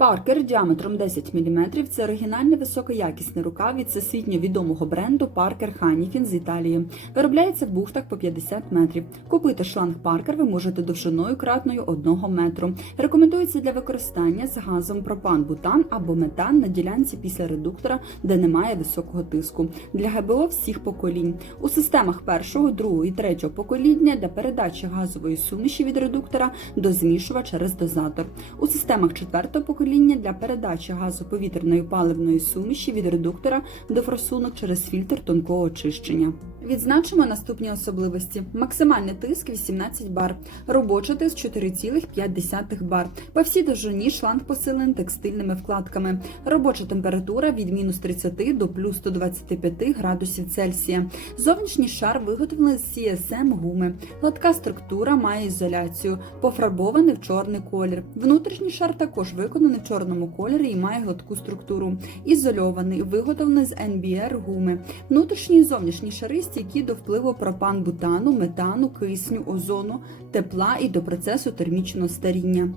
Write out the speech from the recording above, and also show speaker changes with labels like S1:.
S1: Паркер діаметром 10 мм – це оригінальний високоякісний рукав від всесвітньо відомого бренду Паркер Hannifin з Італії. Виробляється в бухтах по 50 метрів. Купити шланг Паркер ви можете довжиною кратною 1 метру. Рекомендується для використання з газом пропан-бутан або метан на ділянці після редуктора, де немає високого тиску. Для ГБО всіх поколінь. У системах першого, другого і третього покоління для передачі газової суміші від редуктора до змішувача через дозатор. У системах четвертого покоління для передачі газоповітряної паливної суміші від редуктора до форсунок через фільтр тонкого очищення. Відзначимо наступні особливості: максимальний тиск 18 бар, робочий тиск 4,5 бар. По всій довжині шланг посилений текстильними вкладками. Робоча температура від мінус 30 до плюс 125 градусів Цельсія. Зовнішній шар виготовлений з CSM гуми. Гладка структура має ізоляцію, пофарбований в чорний колір. Внутрішній шар також виконаний чорному кольорі і має гладку структуру. Ізольований, виготовлений з NBR гуми. Внутрішні і зовнішні шари стійкі до впливу пропан-бутану, метану, кисню, озону, тепла і до процесу термічного старіння.